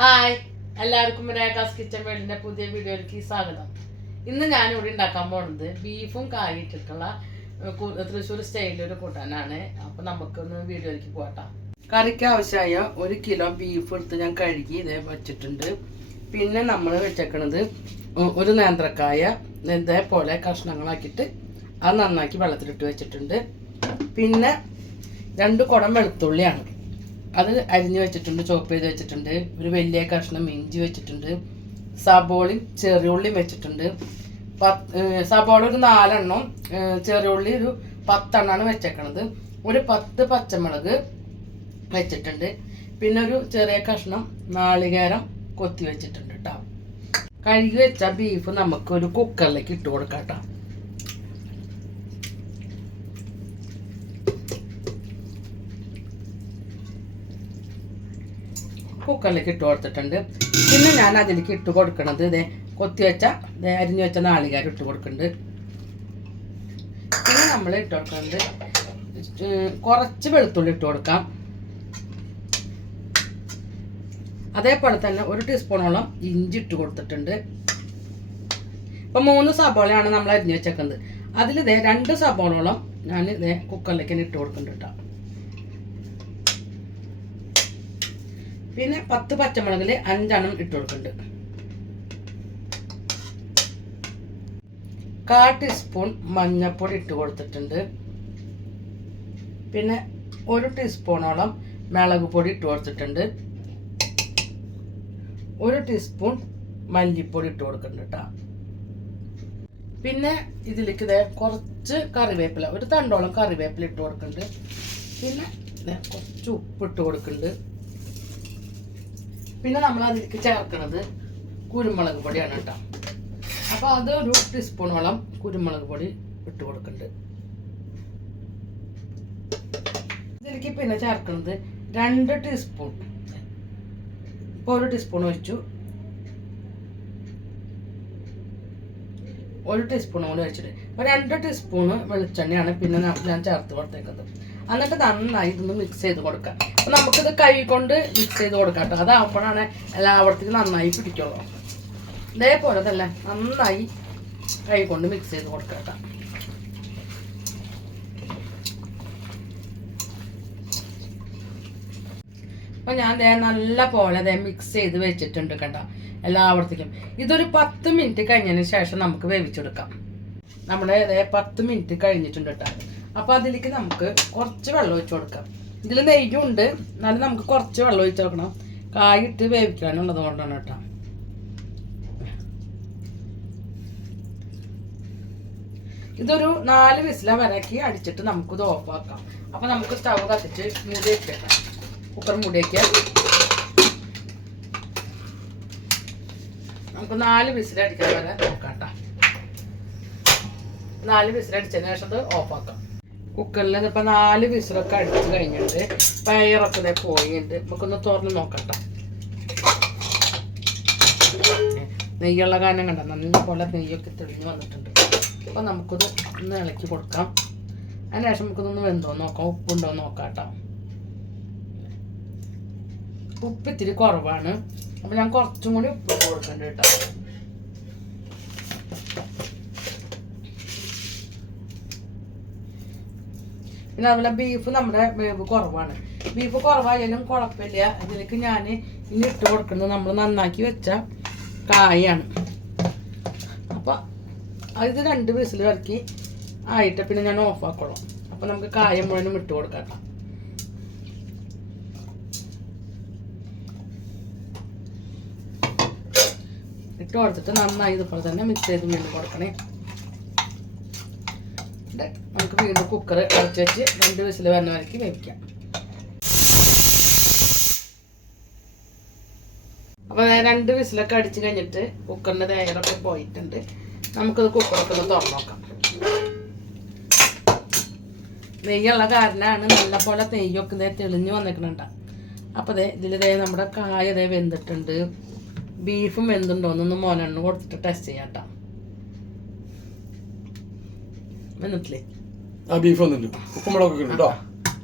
Hi, എല്ലാവർക്കും രേഖാസ് kitchen വേൾഡിൻ്റെ പുതിയ വീഡിയോയിലേക്ക് സ്വാഗതം. ഇന്ന് ഞാനിവിടെ ഉണ്ടാക്കാൻ പോകുന്നത് ബീഫും കായിട്ടിട്ടുള്ള തൃശ്ശൂർ സ്റ്റൈലൊരു കൂട്ടാനാണ്. അപ്പോൾ നമുക്കൊന്ന് വീഡിയോയിലേക്ക് പോകട്ടാം. കറിക്ക് ആവശ്യമായ 1 കിലോ ബീഫ് എടുത്ത് ഞാൻ കഴുകി ഇതേ വച്ചിട്ടുണ്ട്. പിന്നെ നമ്മൾ വെച്ചേക്കണത് ഒരു നേന്ത്രക്കായ ഇതേപോലെ കഷ്ണങ്ങളാക്കിയിട്ട് അത് നന്നാക്കി വെള്ളത്തിലിട്ട് വെച്ചിട്ടുണ്ട്. പിന്നെ 2 കുടം വെളുത്തുള്ളിയാണ്, അത് അരിഞ്ഞ് വെച്ചിട്ടുണ്ട്, ചോപ്പ് ചെയ്ത് വെച്ചിട്ടുണ്ട്. ഒരു വലിയ കഷ്ണം ഇഞ്ചി വെച്ചിട്ടുണ്ട്. സബോളയും ചെറിയുള്ളിയും വെച്ചിട്ടുണ്ട്. സബോള ഒരു 4 എണ്ണം, ചെറിയുള്ളി ഒരു 10 എണ്ണമാണ് വെച്ചേക്കണത്. ഒരു 10 പച്ചമുളക് വെച്ചിട്ടുണ്ട്. പിന്നെ ഒരു ചെറിയ കഷ്ണം നാളികേരം കൊത്തി വെച്ചിട്ടുണ്ട് കേട്ടോ. കഴുകി വെച്ച ബീഫ് നമുക്ക് ഒരു കുക്കറിലേക്ക് ഇട്ട് കൊടുക്കാം കേട്ടോ. കുക്കറിലേക്ക് ഇട്ട് കൊടുത്തിട്ടുണ്ട്. പിന്നെ ഞാൻ അതിലേക്ക് ഇട്ട് കൊടുക്കണത് ഇതേ കൊത്തി വെച്ച അരിഞ്ഞു വെച്ച നാളികേരം ഇട്ട് കൊടുക്കുന്നുണ്ട്. പിന്നെ നമ്മൾ ഇട്ട് കൊടുക്കുന്നത് കുറച്ച് വെളുത്തുള്ളി ഇട്ട് കൊടുക്കാം. അതേപോലെ തന്നെ 1 ടീസ്പൂണോളം ഇഞ്ചി ഇട്ട് കൊടുത്തിട്ടുണ്ട്. ഇപ്പം 3 സബോളയാണ് നമ്മൾ അരിഞ്ഞു വെച്ചേക്കുന്നത്. അതിലിതേ 2 സബോളോളം ഞാൻ ഇതേ കുക്കറിലേക്ക് ഇട്ട് കൊടുക്കുന്നുണ്ട് കേട്ടോ. പിന്നെ 10 പച്ചമുളകിൽ 5 എണ്ണം ഇട്ട് കൊടുക്കുന്നുണ്ട്. 1/4 ടീസ്പൂൺ മഞ്ഞൾപ്പൊടി ഇട്ട് കൊടുത്തിട്ടുണ്ട്. പിന്നെ 1 ടീസ്പൂണോളം മുളക് പൊടി ഇട്ട് കൊടുത്തിട്ടുണ്ട്. 1 ടീസ്പൂൺ മല്ലിപ്പൊടി ഇട്ട് കൊടുക്കുന്നുണ്ട് കേട്ടോ. പിന്നെ ഇതിലേക്ക് കുറച്ച് കറിവേപ്പില, ഒരു തണ്ടോളം കറിവേപ്പില ഇട്ട് കൊടുക്കുന്നുണ്ട്. പിന്നെ കുറച്ച് ഉപ്പ് ഇട്ട് കൊടുക്കുന്നുണ്ട്. പിന്നെ നമ്മൾ അതിലേക്ക് ചേർക്കുന്നത് കുരുമുളക് പൊടിയാണ് കേട്ടോ. അപ്പോൾ അത് 1 ടീസ്പൂണോളം കുരുമുളക് പൊടി ഇട്ട് കൊടുക്കുന്നുണ്ട്. ഇതിലേക്ക് പിന്നെ ചേർക്കുന്നത് 2 ടീസ്പൂൺ, ഇപ്പോൾ 1 ടീസ്പൂൺ വെച്ചു, 1 ടീസ്പൂൺ കൂടി വെച്ചിട്ട് അപ്പോൾ 2 ടീസ്പൂണ് വെളിച്ചെണ്ണയാണ് പിന്നെ ഞാൻ ചേർത്ത് കൊടുത്തേക്കുന്നത്. എന്നിട്ട് നന്നായി ഇതൊന്ന് മിക്സ് ചെയ്ത് കൊടുക്കാം. അപ്പം നമുക്കിത് കൈ കൊണ്ട് മിക്സ് ചെയ്ത് കൊടുക്കാം കേട്ടോ. അതാവുമ്പോഴാണ് എല്ലാവർക്കും നന്നായി പിടിക്കുള്ളൂ. ഇതേപോലെ തന്നെ നന്നായി കൈ കൊണ്ട് മിക്സ് ചെയ്ത് കൊടുക്കാം കേട്ടോ. അപ്പം ഞാൻ നല്ല പോലെ മിക്സ് ചെയ്ത് വെച്ചിട്ടുണ്ട് കേട്ടോ എല്ലാവർക്കും. ഇതൊരു 10 മിനിറ്റ് കഴിഞ്ഞതിന് ശേഷം നമുക്ക് വേവിച്ചെടുക്കാം. നമ്മുടെ 10 മിനിറ്റ് കഴിഞ്ഞിട്ടുണ്ട് കേട്ടോ. അപ്പോൾ അതിലേക്ക് നമുക്ക് കുറച്ച് വെള്ളം ഒഴിച്ച് കൊടുക്കാം. ഇതിൽ നെയ്യുണ്ട്, എന്നാലും നമുക്ക് കുറച്ച് വെള്ളം ഒഴിച്ച് കൊടുക്കണം. കായിട്ട് വേവിക്കാനുള്ളത് കൊണ്ടാണ് കേട്ടോ. ഇതൊരു 4 വിസില വരക്കി അടിച്ചിട്ട് നമുക്കിത് ഓഫാക്കാം. അപ്പോൾ നമുക്ക് സ്റ്റവ് കത്തിച്ച് മൂടി വെച്ചേക്കാം. കുക്കർ മൂടി വയ്ക്കാം. നമുക്ക് 4 വിസിൽ അടിക്കാൻ വരെ നോക്കാം കേട്ടോ. 4 വിസിൽ അടിച്ചതിന് ശേഷം അത് ഓഫാക്കാം. കുക്കറിൽ ഇപ്പോൾ 4 വിസിലൊക്കെ അടിച്ച് കഴിഞ്ഞിട്ട് പയറൊക്കെ പോയിട്ടുണ്ട്. നമുക്കൊന്ന് തുറന്ന് നോക്കട്ടെ. നെയ്യുള്ള കാരണം കണ്ട നല്ല പോലെ നെയ്യൊക്കെ തെളിഞ്ഞ് വന്നിട്ടുണ്ട്. അപ്പോൾ നമുക്കിത് ഒന്ന് ഇളക്കി കൊടുക്കാം. അതിന് ശേഷം നമുക്കിതൊന്ന് വെന്തോ നോക്കാം, ഉപ്പുണ്ടോ നോക്കാം കേട്ടോ. ഉപ്പ് ഇത്തിരി കുറവാണ്, അപ്പോൾ ഞാൻ കുറച്ചും കൂടി ഉപ്പ് കൊടുക്കുന്നുണ്ട് കേട്ടോ. പിന്നെ അതുപോലെ ബീഫ് നമ്മുടെ വേവ് കുറവാണ്. ബീഫ് കുറവായാലും കുഴപ്പമില്ല. ഇതിലേക്ക് ഞാൻ ഇനി ഇട്ട് കൊടുക്കുന്നത് നമ്മൾ നന്നാക്കി വെച്ച കായാണ്. അപ്പോൾ ഇത് 2 വിസിൽ ഇറക്കി ആയിട്ട് പിന്നെ ഞാൻ ഓഫാക്കോളാം. അപ്പോൾ നമുക്ക് കായ മുഴുവനും ഇട്ട് കൊടുക്കാം. ഇട്ട് കൊടുത്തിട്ട് നന്നായി ഇതുപോലെ തന്നെ മിക്സ് ചെയ്ത് വീണ്ടും കൊടുക്കണേ. നമുക്ക് വീണ്ടും കുക്കർ അടച്ച് വെച്ച് 2 വിസിൽ വരുന്ന വരയ്ക്ക് വേവിക്കാം. അപ്പോൾ 2 വിസിലൊക്കെ അടിച്ച് കഴിഞ്ഞിട്ട് കുക്കറിൻ്റെ എയറൊക്കെ പോയിട്ടുണ്ട്. നമുക്കത് കുക്കറൊക്കെ ഒന്ന് തുറന്ന് നോക്കാം. നെയ്യുള്ള കാരണമാണ് നല്ല പോലെ നെയ്യൊക്കെ തെളിഞ്ഞ് വന്നിരിക്കുന്നുണ്ട്. അപ്പോൾ ഇതിൽ നമ്മുടെ കായ വെന്തിട്ടുണ്ട്. ബീഫും വെന്തുണ്ടോന്നൊന്ന് മോനെണ്ണ് കൊടുത്തിട്ട് ടെസ്റ്റ് ചെയ്യാം കേട്ടോ. വന്നിട്ടില്ലേ?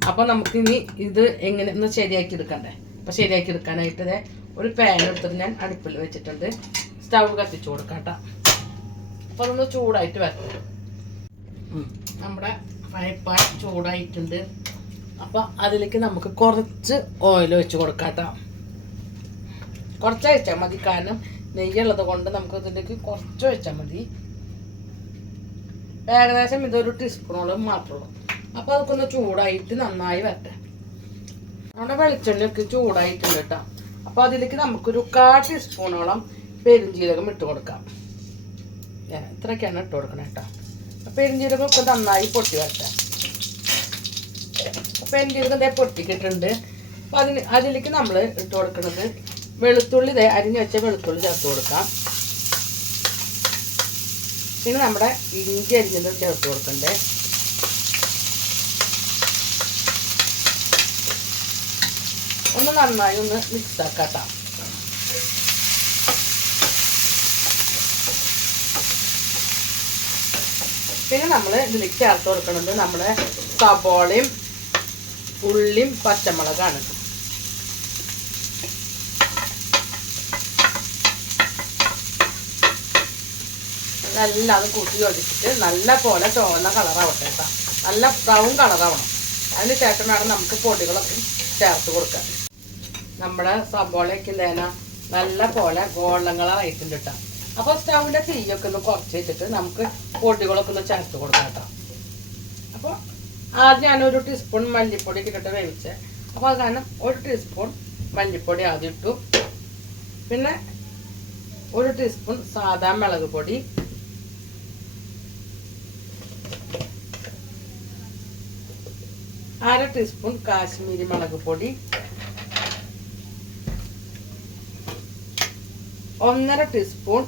അപ്പോൾ നമുക്കിനി ഇത് എങ്ങനെ ഒന്ന് ശരിയാക്കി എടുക്കണ്ടേ. അപ്പോൾ ശരിയാക്കി എടുക്കാനായിട്ട് ഒരു പാൻ എടുത്തിട്ട് ഞാൻ അടുപ്പിൽ വെച്ചിട്ടുണ്ട്. സ്റ്റൗ കത്തിച്ചു കൊടുക്കാം കേട്ടോ. അപ്പോൾ അതൊന്ന് ചൂടായിട്ട് വരണം. നമ്മുടെ ഫ്രൈ പാൻ ചൂടായിട്ടുണ്ട്. അപ്പോൾ അതിലേക്ക് നമുക്ക് കുറച്ച് ഓയിൽ ഒഴിച്ച് കൊടുക്കാം കേട്ടോ. കുറച്ച് ഒഴിച്ചാൽ മതി, കാരണം നെയ്യുള്ളത് കൊണ്ട് നമുക്ക് ഇതിലേക്ക് കുറച്ച് ഒഴിച്ചാൽ മതി. ഏകദേശം ഇതൊരു ടീസ്പൂണോളം മാത്രമേ ഉള്ളൂ. അപ്പോൾ അതൊക്കെ ഒന്ന് ചൂടായിട്ട് നന്നായി വരട്ടെ. നമ്മുടെ വെളിച്ചെണ്ണയൊക്കെ ചൂടായിട്ടുണ്ട് കേട്ടോ. അപ്പോൾ അതിലേക്ക് നമുക്കൊരു 1/4 ടീസ്പൂണോളം പെരുംജീരകം ഇട്ട് കൊടുക്കാം. ഇത്രയൊക്കെയാണ് ഇട്ട് കൊടുക്കണം കേട്ടോ. പെരുംജീരകം ഒക്കെ നന്നായി പൊട്ടി വരട്ടെ. പെരുംജീരകം ഇതേ പൊട്ടിക്കിട്ടുണ്ട്. അപ്പോൾ അതിലേക്ക് നമ്മൾ ഇട്ട് കൊടുക്കുന്നത് വെളുത്തുള്ളി, ഇതേ അരിഞ്ഞ് വെച്ച വെളുത്തുള്ളി ചേർത്ത് കൊടുക്കാം. പിന്നെ നമ്മുടെ ഇഞ്ചി അരിഞ്ഞത് ചേർത്ത് കൊടുക്കണ്ടേ. ഒന്ന് നന്നായി ഒന്ന് മിക്സ് ആക്കാട്ടോ. പിന്നെ നമ്മൾ ഇതിലേക്ക് ചേർത്ത് കൊടുക്കുന്നത് നമ്മുടെ സബോളയും ഉള്ളിയും പച്ചമുളകാണ്. നല്ല അത് കൂട്ടി യോജിച്ചിട്ട് നല്ല പോലെ ചുവന്ന കളറാവട്ടെ കേട്ടോ. നല്ല ബ്രൗൺ കളറാവണം. അതിന് ശേഷം വേണം നമുക്ക് പൊടികളൊക്കെ ചേർത്ത് കൊടുക്കാൻ. നമ്മുടെ സബോളയൊക്കെ ഇല്ലേന നല്ല പോലെ ഗോൾഡൻ കളറായിട്ടുണ്ട് കേട്ടോ. അപ്പോൾ സ്റ്റൗവിൻ്റെ തീയൊക്കെ ഒന്ന് കുറച്ച് വെച്ചിട്ട് നമുക്ക് പൊടികളൊക്കെ ഒന്ന് ചേർത്ത് കൊടുക്കാം കേട്ടോ. അപ്പോൾ ആദ്യം ഞാനൊരു ടീസ്പൂൺ മല്ലിപ്പൊടി ഇട്ടിട്ട് വേവിച്ചത്. അപ്പോൾ അത് കാരണം 1 ടീസ്പൂൺ മല്ലിപ്പൊടി ആദ്യം ഇട്ടു. പിന്നെ 1 ടീസ്പൂൺ സാദാ മുളക് പൊടി, 1/2 ടീസ്പൂൺ കാശ്മീരി മുളക് പൊടി, 1/2 ടീസ്പൂൺ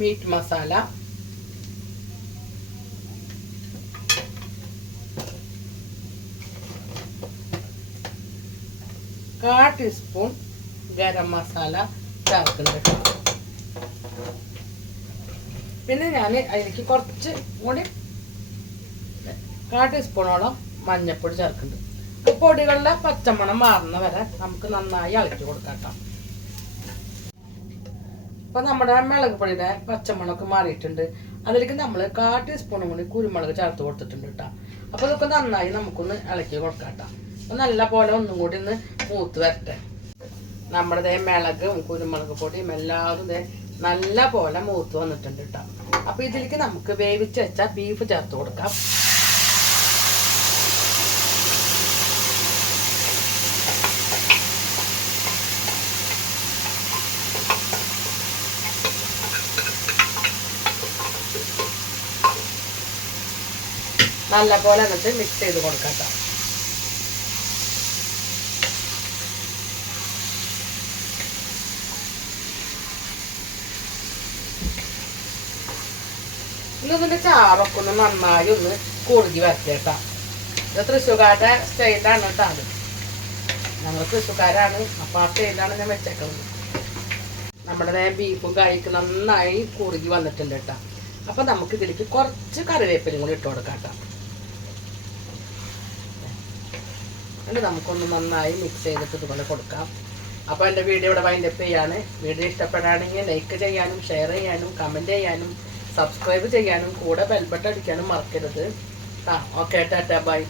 മീറ്റ് മസാല, കാൽ ടീസ്പൂൺ ഗരം മസാല ചേർക്കുന്നുണ്ട്. പിന്നെ ഞാൻ അതിലേക്ക് കുറച്ച് കൂടി 1/4 ടീസ്പൂണോളം മഞ്ഞൾപ്പൊടി ചേർക്കുന്നുണ്ട്. പൊടികളുടെ പച്ചമണം മാറുന്ന വരെ നമുക്ക് നന്നായി ഇളക്കി കൊടുക്കാം കേട്ടോ. അപ്പം നമ്മുടെ മുളക് പൊടിയുടെ പച്ചമുളക് മാറിയിട്ടുണ്ട്. അതിലേക്ക് നമ്മൾ 1/4 ടീസ്പൂണും കൂടി കുരുമുളക് ചേർത്ത് കൊടുത്തിട്ടുണ്ട് കേട്ടോ. അപ്പോൾ ഇതൊക്കെ നന്നായി നമുക്കൊന്ന് ഇളക്കി കൊടുക്കാം കേട്ടോ. അപ്പം നല്ല പോലെ ഒന്നും കൂടി ഒന്ന് മൂത്ത് വരട്ടെ. നമ്മുടെ മുളകും കുരുമുളക് പൊടിയും എല്ലാവരും നല്ല പോലെ മൂത്ത് വന്നിട്ടുണ്ട് കേട്ടോ. അപ്പോൾ ഇതിലേക്ക് നമുക്ക് വേവിച്ച് വെച്ച ബീഫ് ചേർത്ത് കൊടുക്കാം. നല്ല പോലെ എന്നിട്ട് മിക്സ് ചെയ്ത് കൊടുക്കാം കേട്ടോ. ഇതിൻ്റെ ചാറൊക്കെ ഒന്ന് നന്നായി ഒന്ന് കുറുകി വരച്ചേട്ടാ. ഇത് തൃശ്ശൂർക്കാരുടെ സ്റ്റൈലാണ് കേട്ടോ. അത് ഞങ്ങൾ തൃശ്ശൂർക്കാരാണ്. അപ്പോൾ ആ സ്റ്റൈലാണ് ഞാൻ വെച്ചേക്കുന്നത്. നമ്മുടെ ബീഫും കറിക്ക് നന്നായി കുറുകി വന്നിട്ടുണ്ട് കേട്ടോ. അപ്പം നമുക്ക് ഇതിലേക്ക് കുറച്ച് കറിവേപ്പിലും കൂടി ഇട്ട് കൊടുക്കാം കേട്ടോ. എന്നിട്ട് നമുക്കൊന്ന് നന്നായി മിക്സ് ചെയ്തിട്ട് ഇതുപോലെ കൊടുക്കാം. അപ്പോൾ എൻ്റെ വീഡിയോ ഇവിടെ വൈൻഡപ്പ് ചെയ്യാണ്. വീഡിയോ ഇഷ്ടപ്പെടുകയാണെങ്കിൽ ലൈക്ക് ചെയ്യാനും ഷെയർ ചെയ്യാനും കമൻറ്റ് ചെയ്യാനും സബ്സ്ക്രൈബ് ചെയ്യാനും കൂടെ ബെൽ ബട്ടൺ അടിക്കാനും മറക്കരുത്. Okay, tata, by.